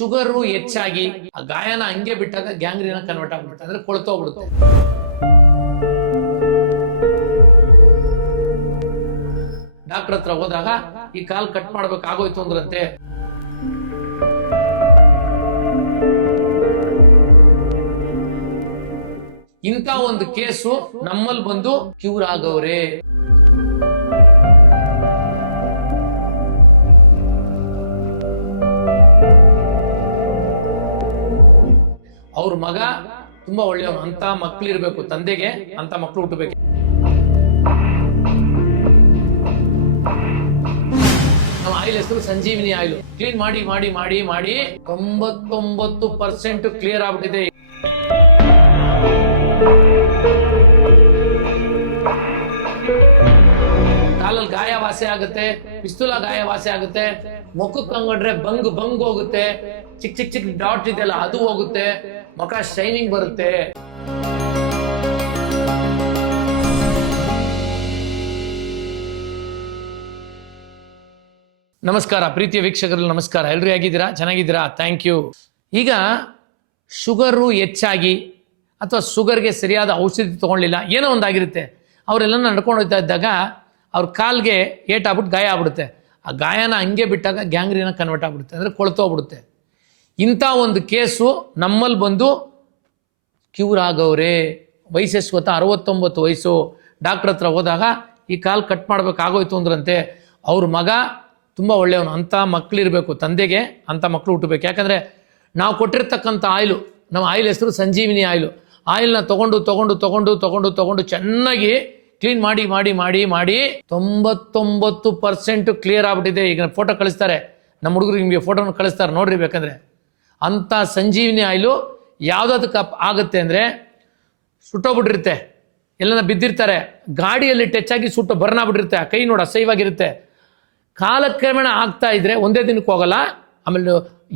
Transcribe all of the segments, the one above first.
Sugar ಹೆಚ್ಚಾಗಿ ಆ ಗಾಯನ ಹಂಗೆ ಬಿಟ್ಟಾಗ ಗ್ಯಾಂಗ್ರಿನ ಕನ್ವರ್ಟ್ ಆಗ್ಬಿಡುತ್ತೆ. ಅಂದ್ರೆ ಕೊಳ್ತೋಗ್ಬಿಡುತ್ತೆ ಡಾಕ್ಟರ್ ಹತ್ರ ಹೋದಾಗ ಈ ಕಾಲ್ ಕಟ್ ಮಾಡ್ಬೇಕಾಗೋಯ್ತು ಅಂದ್ರಂತೆ. ಇಂಥ ಒಂದು ಕೇಸು ನಮ್ಮಲ್ಲಿ ಬಂದು ಕ್ಯೂರ್ ಆಗವ್ರೆ. ಅವ್ರ ಮಗ ತುಂಬಾ ಒಳ್ಳೆಯವನು ಅಂತ ಮಕ್ಳು ಇರ್ಬೇಕು ತಂದೆಗೆ ಅಂತ ಮಕ್ಳು ಹುಟ್ಟಬೇಕು. ನಮ್ಮ ಆಯಿಲ್ ಹೆಸರು ಸಂಜೀವಿನಿ ಆಯಿಲ್. ಕ್ಲೀನ್ ಮಾಡಿ ಮಾಡಿ ಮಾಡಿ ಮಾಡಿ ತೊಂಬತ್ತೊಂಬತ್ತು ಪರ್ಸೆಂಟ್ ಕ್ಲಿಯರ್ ಆಗ್ಬಿಟ್ಟಿದೆ. ಕಾಲಲ್ಲಿ ಗಾಯ ವಾಸಿ ಆಗುತ್ತೆ, ಪಿಸ್ತೂಲ ಗಾಯ ವಾಸಿ ಆಗುತ್ತೆ ಮುಖಕ್ಕೆ ಕಂಗೊಂಡ್ರೆ ಬಂಗ್ ಬಂಗ್ ಹೋಗುತ್ತೆ ಚಿಕ್ಕ ಚಿಕ್ಕ ಚಿಕ್ಕ ಡಾಟ್ ಇದೆಯಲ್ಲ ಅದು ಹೋಗುತ್ತೆ. ಮುಖ ಶೈನಿಂಗ್ ಬರುತ್ತೆ. ನಮಸ್ಕಾರ, ಪ್ರೀತಿಯ ವೀಕ್ಷಕರಲ್ಲಿ ನಮಸ್ಕಾರ. ಎಲ್ರಿ ಆಗಿದ್ದೀರಾ ಚೆನ್ನಾಗಿದ್ದೀರಾ? ಥ್ಯಾಂಕ್ ಯು ಈಗ ಶುಗರು ಹೆಚ್ಚಾಗಿ ಅಥವಾ ಶುಗರ್ಗೆ ಸರಿಯಾದ ಔಷಧಿ ತೊಗೊಳ್ಳಿಲ್ಲ, ಏನೋ ಒಂದಾಗಿರುತ್ತೆ. ಅವರೆಲ್ಲ ನಡ್ಕೊಂಡು ಹೋಗ್ತಾ ಇದ್ದಾಗ ಅವ್ರ ಕಾಲ್ಗೆ ಏಟಾಗ್ಬಿಟ್ಟು ಗಾಯ ಆಗ್ಬಿಡುತ್ತೆ. ಆ ಗಾಯನ ಹಂಗೆ ಬಿಟ್ಟಾಗ ಗ್ಯಾಂಗ್ರಿನ ಕನ್ವರ್ಟ್ ಆಗ್ಬಿಡುತ್ತೆ. ಅಂದರೆ ಕೊಳ್ತೋಗ್ಬಿಡುತ್ತೆ. ಇಂಥ ಒಂದು ಕೇಸು ನಮ್ಮಲ್ಲಿ ಬಂದು ಕ್ಯೂರ್ ಆಗವ್ರೆ. ವಯಸ್ಸು ಗೊತ್ತಾ, ಅರವತ್ತೊಂಬತ್ತು ವಯಸ್ಸು. ಡಾಕ್ಟ್ರ್ ಹತ್ರ ಹೋದಾಗ ಈ ಕಾಲು ಕಟ್ ಮಾಡಬೇಕಾಗೋಯ್ತು ಅಂದ್ರಂತೆ. ಅವ್ರ ಮಗ ತುಂಬ ಒಳ್ಳೆಯವನು ಅಂಥ ಮಕ್ಕಳಿರಬೇಕು ತಂದೆಗೆ ಅಂಥ ಮಕ್ಕಳು ಹುಟ್ಟಬೇಕು. ಯಾಕಂದರೆ ನಾವು ಕೊಟ್ಟಿರ್ತಕ್ಕಂಥ ಆಯಿಲು, ನಮ್ಮ ಆಯಿಲ್ ಹೆಸರು ಸಂಜೀವಿನಿ ಆಯಿಲು. ಆಯಿಲ್ನ ತೊಗೊಂಡು ತೊಗೊಂಡು ತೊಗೊಂಡು ತೊಗೊಂಡು ತೊಗೊಂಡು ಚೆನ್ನಾಗಿ ಕ್ಲೀನ್ ಮಾಡಿ ಮಾಡಿ ಮಾಡಿ ಮಾಡಿ ತೊಂಬತ್ತೊಂಬತ್ತು ಪರ್ಸೆಂಟ್ ಕ್ಲಿಯರ್ ಆಗ್ಬಿಟ್ಟಿದೆ. ಈಗ ಫೋಟೋ ಕಳಿಸ್ತಾರೆ. ನಮ್ಮ ಹುಡುಗರು ನಿಮಗೆ ಫೋಟೋನ ಕಳಿಸ್ತಾರೆ. ನೋಡ್ರಿ ಬೇಕಂದ್ರೆ. ಅಂಥ ಸಂಜೀವಿನಿ ಆಯಿಲು ಯಾವುದಕ್ಕೆ ಆಗುತ್ತೆ ಅಂದರೆ ಸುಟ್ಟೋಗ್ಬಿಟ್ಟಿರುತ್ತೆ ಎಲ್ಲನ ಬಿದ್ದಿರ್ತಾರೆ. ಗಾಡಿಯಲ್ಲಿ ಟಚ್ ಆಗಿ ಸುಟ್ಟು ಬರ್ನಾಗ್ಬಿಟ್ಟಿರುತ್ತೆ ಆ ಕೈ ನೋಡು ಅಸಹ್ಯವಾಗಿರುತ್ತೆ ಕಾಲಕ್ರಮೇಣ ಆಗ್ತಾ ಇದ್ರೆ ಒಂದೇ ದಿನಕ್ಕೆ ಹೋಗಲ್ಲ ಆಮೇಲೆ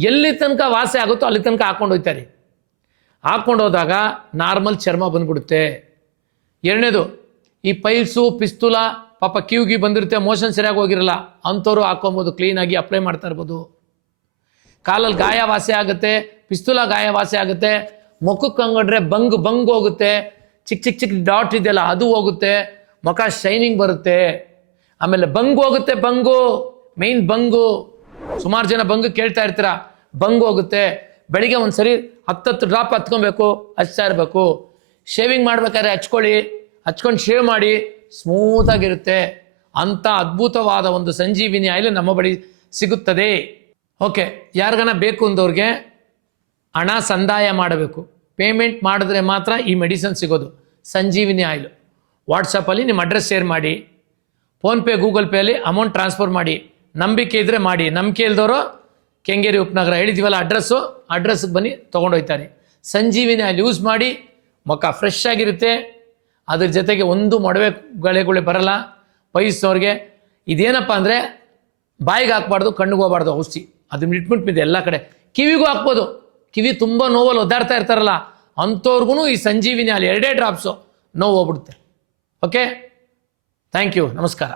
ಎಲ್ಲಿ ತನಕ ವಾಸಿ ಆಗುತ್ತೋ ಅಲ್ಲಿ ತನಕ ಹಾಕೊಂಡು ಹೋಗ್ತಾರೆ. ಹಾಕೊಂಡು ಹೋದಾಗ ನಾರ್ಮಲ್ ಚರ್ಮ ಬಂದ್ಬಿಡುತ್ತೆ. ಎರಡನೇದು, ಈ ಪೈಲ್ಸು, ಪಿಸ್ತುಲ ಪಾಪ ಕಿವಿಗೆ ಬಂದಿರುತ್ತೆ, ಮೋಷನ್ ಸರಿಯಾಗಿ ಹೋಗಿರಲ್ಲ. ಅಂಥವ್ರು ಹಾಕೊಬೋದು ಕ್ಲೀನಾಗಿ ಅಪ್ಲೈ ಮಾಡ್ತಾ ಇರ್ಬೋದು. ಕಾಲಲ್ಲಿ ಗಾಯ ವಾಸಿ ಆಗುತ್ತೆ, ಪಿಸ್ತೂಲ ಗಾಯ ವಾಸಿ ಆಗುತ್ತೆ, ಮುಖಕ್ಕೆ ಕಂಗಡ್ರೆ ಬಂಗ್ ಬಂಗ್ ಹೋಗುತ್ತೆ ಚಿಕ್ಕ ಚಿಕ್ಕ ಚಿಕ್ಕ ಡಾಟ್ ಇದೆಯಲ್ಲ ಅದು ಹೋಗುತ್ತೆ, ಮುಖ ಶೈನಿಂಗ್ ಬರುತ್ತೆ. ಆಮೇಲೆ ಬಂಗ್ ಹೋಗುತ್ತೆ ಬಂಗು ಮೈನ್ ಬಂಗು. ಸುಮಾರು ಜನ ಬಂಗು ಕೇಳ್ತಾ ಇರ್ತೀರ, ಬಂಗ್ ಹೋಗುತ್ತೆ. ಬೆಳಿಗ್ಗೆ ಒಂದ್ಸರಿ ಹತ್ತತ್ತು ಡ್ರಾಪ್ ಹತ್ಕೊಬೇಕು, ಹಚ್ತಾ ಇರಬೇಕು. ಶೇವಿಂಗ್ ಮಾಡ್ಬೇಕಾದ್ರೆ ಹಚ್ಕೊಳ್ಳಿ, ಹಚ್ಕೊಂಡು ಶೇವ್ ಮಾಡಿ, ಸ್ಮೂತಾಗಿರುತ್ತೆ. ಅಂಥ ಅದ್ಭುತವಾದ ಒಂದು ಸಂಜೀವಿನಿ ಆಯಿಲ್ ನಮ್ಮ ಬಳಿ ಸಿಗುತ್ತದೆ. ಓಕೆ, ಯಾರಿಗಾನ ಬೇಕು ಅಂದವ್ರಿಗೆ ಹಣ ಸಂದಾಯ ಮಾಡಬೇಕು. ಪೇಮೆಂಟ್ ಮಾಡಿದ್ರೆ ಮಾತ್ರ ಈ ಮೆಡಿಸನ್ ಸಿಗೋದು. ಸಂಜೀವಿನಿ ಆಯಿಲು. ವಾಟ್ಸಪ್ಪಲ್ಲಿ ನಿಮ್ಮ ಅಡ್ರೆಸ್ ಶೇರ್ ಮಾಡಿ. ಫೋನ್ಪೇ ಗೂಗಲ್ ಪೇಲಿ ಅಮೌಂಟ್ ಟ್ರಾನ್ಸ್ಫರ್ ಮಾಡಿ. ನಂಬಿಕೆ ಇದ್ದರೆ ಮಾಡಿ. ನಂಬಿಕೆ ಇಲ್ದವರು ಕೆಂಗೇರಿ ಉಪನಗರ ಹೇಳಿದ್ದೀವಲ್ಲ ಅಡ್ರೆಸ್ಸು ಅಡ್ರೆಸ್ಗೆ ಬನ್ನಿ ತೊಗೊಂಡೋಗ್ತಾರೆ ಸಂಜೀವಿನಿ ಆಯಿಲ್ ಯೂಸ್ ಮಾಡಿ. ಮುಖ ಫ್ರೆಶ್ ಆಗಿರುತ್ತೆ. ಅದ್ರ ಜೊತೆಗೆ ಒಂದು ಮೊಡವೆ ಗಳೆಗಳೇ ಬರಲ್ಲ. ವಯಸ್ಸವ್ರಿಗೆ ಇದೇನಪ್ಪ ಅಂದರೆ ಬಾಯಿಗೆ ಹಾಕ್ಬಾರ್ದು, ಕಣ್ಣಿಗೆ ಹೋಗ್ಬಾರ್ದು ಔಷಧಿ. ಅದನ್ನ ಇಟ್ಬಿಟ್ಟು ಎಲ್ಲ ಕಡೆ. ಕಿವಿಗೂ ಹಾಕ್ಬೋದು. ಕಿವಿ ತುಂಬ ನೋವಲ್ಲಿ ಒದ್ದಾಡ್ತಾ ಇರ್ತಾರಲ್ಲ ಅಂಥವ್ರಿಗೂ ಈ ಸಂಜೀವಿನಿ ಅಲ್ಲಿ ಎರಡೇ ಡ್ರಾಪ್ಸು ನೋವು ಹೋಗ್ಬಿಡುತ್ತೆ. ಓಕೆ ಥ್ಯಾಂಕ್ ಯು ನಮಸ್ಕಾರ.